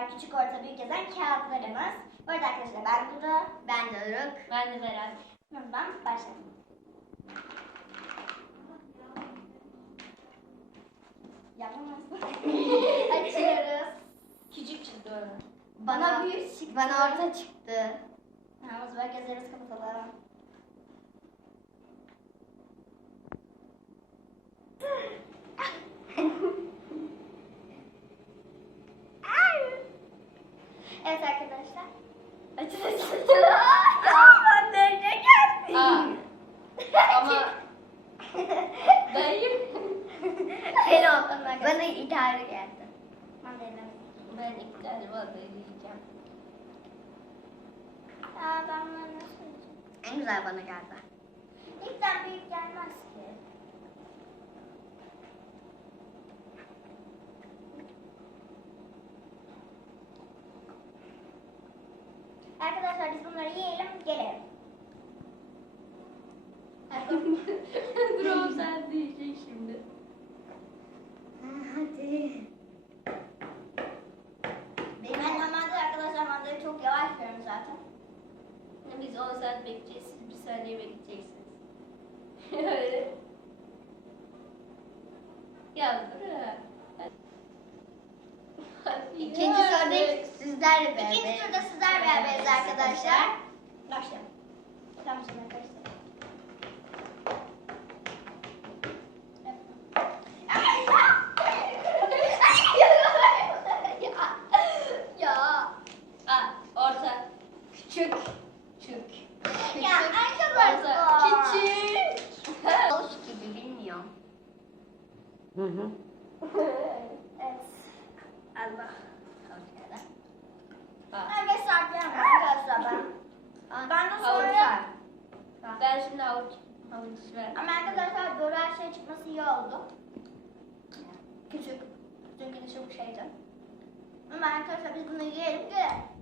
yazar, küçük orta büyük yazar kağıtlarımız. Bu arada arkadaşlar ben burada, ben de Aruk, ben de Berat. Ben başladım. Yapamazsın. Açıyoruz. <Açırız. gülüyor> küçük çıktı. Bana, bana büyük çıktı. Bana orta çıktı. Tamam, bak yazarız kapatalım. Evet arkadaşlar. Açın açın. Aa, ben nereye geldim? Aa, ama... Dayım. ben. oldum ben. Yapsınlar. Bana idare geldi. ben, ben de ben. Ben ilk galiba deneyeceğim. Aa, ben da bunu nasıl En güzel bana geldi. arkadaşlar biz bunları yiyelim gelelim. Durum sen diyecek şimdi. Hadi. Ben Benim ben. annemde mandolak arkadaşlar mandayı çok yavaş yiyorum zaten. Biz 10 saat bekleyeceğiz. Siz 1 saniye bekleyeceksiniz. Öyle. Ya bura. İkinci sırada be. sizler beraber. İkinci sırada be. be. sizler beraber arkadaşlar. Başlayalım. Tamam şimdi arkadaşlar. Hı hı. evet. Allah. Hoş geldin. A mesela, ben. ben de sabiyorum. Ben de soruyorum. Ben şimdi havuç. Havuç ver. Ama arkadaşlar böyle her şey çıkması iyi oldu. Yeah. Küçük. Dün günü çok şeydi. Ama arkadaşlar biz bunu yiyelim de.